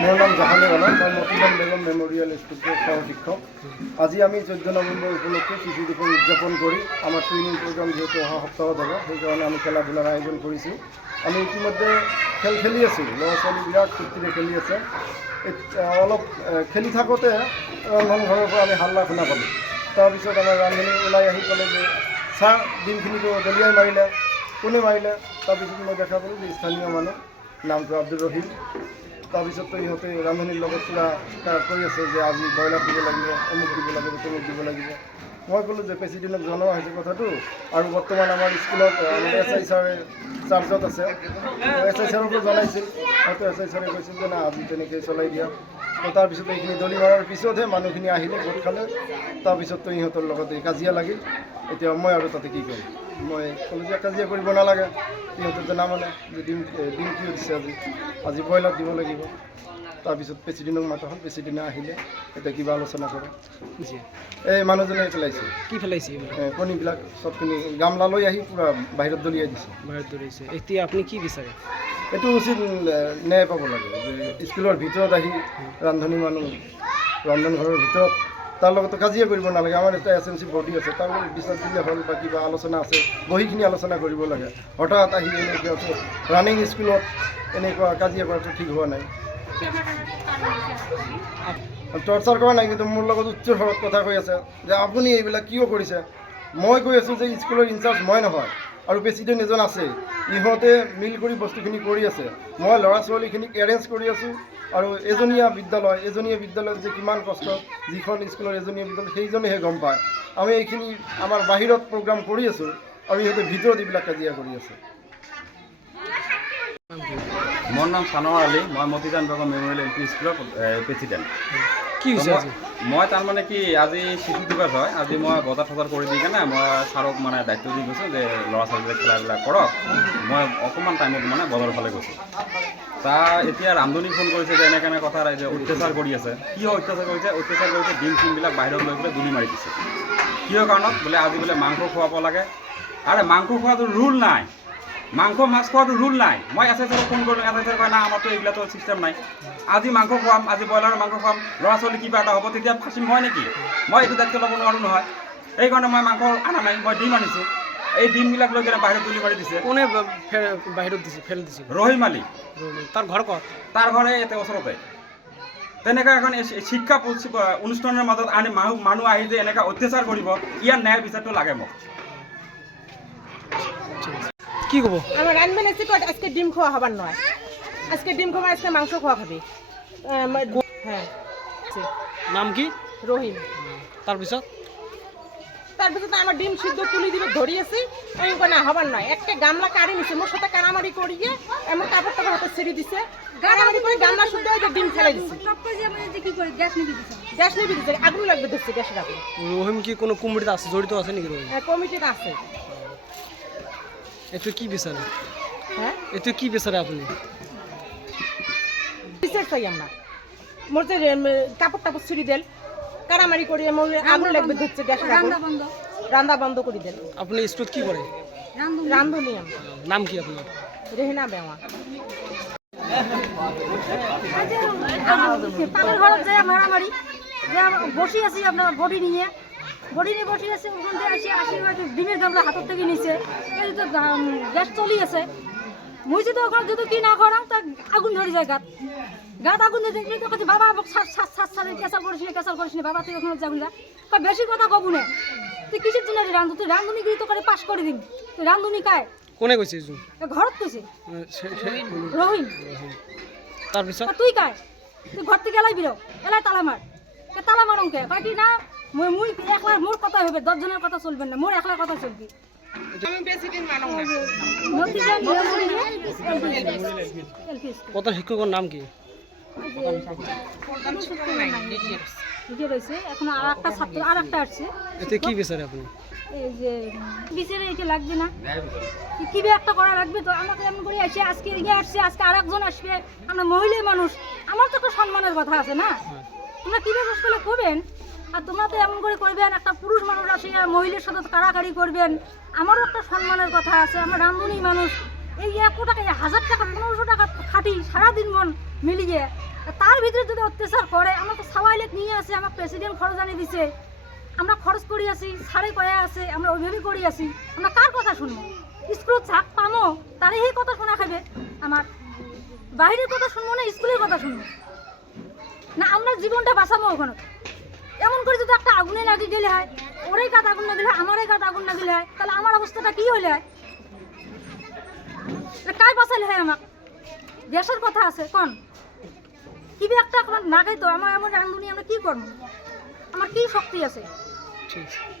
মোৰ নাম জাহানুৱালা, মই মতিলাল বেগম মেমৰিয়েল স্কুলৰ সহশিক্ষক। আজি আমি 14 নৱেম্বৰ উপলক্ষে শিশু দিৱস উদযাপন কৰি আমাৰ ট্ৰেইনিং প্ৰগ্ৰাম যিহেতু অহা সপ্তাহত হ'ব, সেইকাৰণে আমি খেলা ধূলাৰ আয়োজন কৰিছোঁ। আমি ইতিমধ্যে খেল খেলি আছোঁ, ল'ৰা ছোৱালী বিৰাট ফূৰ্তিৰে খেলি আছে। অলপ খেলি থাকোঁতে ৰন্ধনঘৰৰ পৰা আমি হাল্লা শুনা পালোঁ। তাৰপিছত আমাৰ ৰান্ধনি ওলাই আহি ক'লে যে চাহ ডিমখিনিতো দলিয়াই মাৰিলে, কোনে মাৰিলে? তাৰপিছত মই দেখা পালোঁ যে স্থানীয় মানুহ, নামটো আব্দুৰ ৰহিম। তাৰপিছততো ইহঁতে ৰান্ধনিৰ লগত পুৰা কৰি আছে যে আজি ব্ৰইলাৰ দিব লাগিব, অমুক দিব লাগিব, তমুক দিব লাগিব। মই ক'লোঁ যে প্ৰেচিডেণ্টক জনোৱা হৈছে কথাটো, আৰু বৰ্তমান আমাৰ স্কুলত SI ছাৰে চাৰ্জত আছে, SI ছাৰকো জনাইছিল, হয়তো SI ছাৰে কৈছিল যে না আজি তেনেকৈ চলাই দিয়া। তো তাৰপিছত এইখিনি দলি মাৰাৰ পিছতহে মানুহখিনি আহিলে, গোট খালে। তাৰপিছততো ইহঁতৰ লগত এই কাজিয়া লাগিল। এতিয়া মই আৰু তাতে কি কৰিম? মই ক'লোঁ যে কাজিয়া কৰিব নালাগে, সিহঁতে নামানে যে ডিম কিয় দিছে আজি ব্ৰইলাৰ দিব লাগিব। তাৰপিছত প্ৰেচিডেণ্টক মাতা হ'ল, প্ৰেচিডেণ্টে আহিলে, এতিয়া কিবা আলোচনা কৰে। এই মানুহজনে পেলাইছে, কি পেলাইছে? কণীবিলাক চবখিনি গামলা লৈ আহি পূৰা বাহিৰত দলিয়াই দিছে। এতিয়া আপুনি কি বিচাৰে? এইটো উচিত ন্যায় পাব লাগে যে স্কুলৰ ভিতৰত আহি ৰান্ধনি মানুহ ৰন্ধনঘৰৰ ভিতৰত তাৰ লগতো কাজিয়া কৰিব নালাগে। আমাৰ এটা SMC বডি আছে, তাৰ লগত বিচাৰ দিলে হ'ল বা কিবা আলোচনা আছে, বহিখিনি আলোচনা কৰিব লাগে। হঠাৎ আহি এনেকৈ ৰানিং স্কুলত এনেকুৱা কাজিয়া কৰাটো ঠিক হোৱা নাই। টৰ্চাৰ কৰা নাই, কিন্তু মোৰ লগত উচ্চ স্বৰত কথা কৈ আছে যে আপুনি এইবিলাক কিয় কৰিছে। মই কৈ আছোঁ যে স্কুলৰ ইনচাৰ্জ মই নহয়, আৰু প্ৰেচিডেণ্ট এজন আছে, ইহঁতে মিল কৰি বস্তুখিনি কৰি আছে। মই ল'ৰা ছোৱালীখিনিক এৰেঞ্জ কৰি আছোঁ, আৰু এজনীয়া বিদ্যালয়ত যে কিমান কষ্ট, যিখন স্কুলৰ এজনীয়া বিদ্যালয় সেইজনেহে গম পায়। আমি এইখিনি আমাৰ বাহিৰত প্ৰগ্ৰাম কৰি আছোঁ, আৰু ইহঁতে ভিতৰত এইবিলাক কাজিয়া কৰি আছে। মোৰ নাম চানোৱাৰ আলী, মই মতিলাল বেগম মেমৰিয়েল LP স্কুলৰ প্ৰেচিডেণ্ট। কি হৈছে আজি? মই তাৰমানে কি আজি শিশু দিৱস হয়, আজি মই বজাৰ চজাৰ কৰি দি কেনে মই ছাৰক মানে দায়িত্ব দি গৈছোঁ যে ল'ৰা ছোৱালীবিলাক খেলাবিলাক কৰক, মই অকণমান টাইমত মানে বজাৰৰ ফালে গৈছোঁ। এতিয়া ৰান্ধনি ফোন কৰিছে যে এনেকৈ কথা যে অত্যাচাৰ কৰি আছে। কি অত্যাচাৰ কৰিছে? ডিম চিমবিলাক বাহিৰত লৈ পেলাই গুলি মাৰি দিছে। কিয় কাৰণত? বোলে আজি বোলে মাংস খুৱাব লাগে। আৰে মাংস খোৱাটো ৰুল নাই, মাংস মাছ খোৱাটো ৰুল নাই। মই SI ছাৰক ফোন কৰিলোঁ, SI ছাৰ কয় না আমাৰতো এইবিলাকতো চিষ্টেম নাই। আজি মাংস খুৱাম, আজি ব্ৰইলাৰৰ মাংস খুৱাম, ল'ৰা ছোৱালী কিবা এটা হ'ব, তেতিয়া ফাঁচিম হয় নেকি? মই এইটো দায়িত্ব ল'ব নোৱাৰোঁ নহয়। সেইকাৰণে মই মাংস অনা নাই, মই ডিম আনিছোঁ। এই ডিমবিলাক লৈ কেনে বাহিৰত গুলি মাৰি দিছে। কোনে বাহিৰত দিছে, ফেল দিছে? ৰহিম আলী। তাৰ ঘৰ ক'ত? তাৰ ঘৰে ইয়াতে ওচৰতে। তেনেকৈ এখন শিক্ষা অনুষ্ঠানৰ মাজত আনি মানুহ আহি যে এনেকৈ অত্যাচাৰ কৰিব, ইয়াৰ ন্যায় বিচাৰটো লাগে মোক। কি ক'ব? আমার রানবেন এসে কয় আজকে ডিম খাওয়া হবার নয়, আজকে ডিম খাওয়া আজকে মাংস খাওয়া খাবে। হ্যাঁ, নাম কি? রহিম। তাৰপিছত তারপরে আমার ডিম সিদ্ধ তুলি দিবে ধরিয়েছি, আমি কই না হবার নয়। একটা গামলা কাড়ি নিছে, মোর সাথে কারামারি করিয়ে এমন কাপড় টাপড় হাতে ছেড়ে দিছে, কারামারি করে গামলা শুদ্ধ হয়ে ডিম ফেলে দিছে। গ্যাস নিবি দিছে, আগুন লাগবে দিচ্ছে, গ্যাসের আগুন। রহিম কি কোনো কমিটিতে আছে, জড়িত আছে নাকি রহিম? হ্যাঁ, কমিটিতে আছে। এতে কি বিচারে? হ্যাঁ, এতে কি বিচারে আপনি? বিচার চাই আমরা। মোর যে কাপড় টাপড় ছিঁড়ি দেন, কারামারি করিয়ে মোর আগুন লাগবে দিচ্ছে, গ্যাসের আগুন। রান্না বন্ধ করে দেন। আপনি স্কুল কি করে? রান্ধনি আমি। নাম কি আপনার? রেহিনা বেওয়া। তাদের ঘরে যে মারামারি, যে বসে আছি আপনার বডি নিয়ে বসে আছে, ওখান থেকে আসি ডিমের গামলা হাতের থেকে নিচে, এই তো গ্যাস চলি আছে। মুই যদি ওখানে যদি কি না করাম, তা আগুন ধরে যায় গাত আগুন ধরে দেখলে তো কাছে বাবা ক্যাসাল করিস না বাবা, তুই ওখানে যাবি না, বেশি কথা কবু না। তুই কিসের জন্য রান্ধু? তুই রান্ধুনি গিয়ে তো করে পাশ করে দিবি। তুই রান্ধুনি কায় কোনে কইছে? ঘরত কইছে রহিম। তাৰপিছত তুই কায়? তুই ঘর থেকে এলাই বিরো, এলাই তালা মার। তালা মারং কে? বাকি না মুই একলা, মোর কথা হবে, 10 জনের কথা চলবে না, মোর একলা কথা চলবি। আমি প্রেসিডেন্ট মানুষ না। কত শিক্ষকের নাম কি? নিজে রয়েছে এখন, আর একটা ছাত্র আর একটা আসছে। এতে কি বিচারে আপনি? এই যে বিচারে এটা লাগবে না, কি একটা করা লাগবে। তো আমাকে এমন করে আসে, আজকে ইয়ে আসছে, আজকে আর একজন আসবে, আমরা মহিলা মানুষ, আমার তো একটা সম্মানের কথা আছে না। তোমরা কি ব্যবস্থা করবেন? আর তোমরা তো এমন করে করবেন, একটা পুরুষ মানুষ আসে মহিলার সাথে কাড়াকাড়ি করবেন, আমারও একটা সম্মানের কথা আছে, আমরা রান্ধুনি মানুষ। এই 1 টাকা 1000 টাকা 1500 টাকা খাটি সারাদিন মন মিলিয়ে তার ভিতরে যদি অত্যাচার করে আমার তো সাওয়াইলেক নিয়ে আসে আমার প্রেসিডেন্ট খরচ আনি দিছে আমরা খরচ করি আসি সারে কয়ে আছে আমরা ওইভাবে করি আসি আমরা কার কথা শুনবো স্কুল চাক পামো তারে এই কথা শোনা খাবে আমার বাইরের কথা শুনবো না স্কুলের কথা শুনবো না আমরা জীবনটা বাঁচাবো ওখানে এমন করে যদি একটা আগুনে লাগি গেলে হয় ওরাই কাত আগুন না গেলে হয় আমারই কাত আগুন না গেলে হয় তাহলে আমার অবস্থাটা কি হলে হয় কাই বাঁচালে হয় আমার দেশের কথা আছে কোন কি একটা না খাই তো আমার এমন রান্ধুনি আমরা কি করবো আমার কি শক্তি আছে ঠিক আছে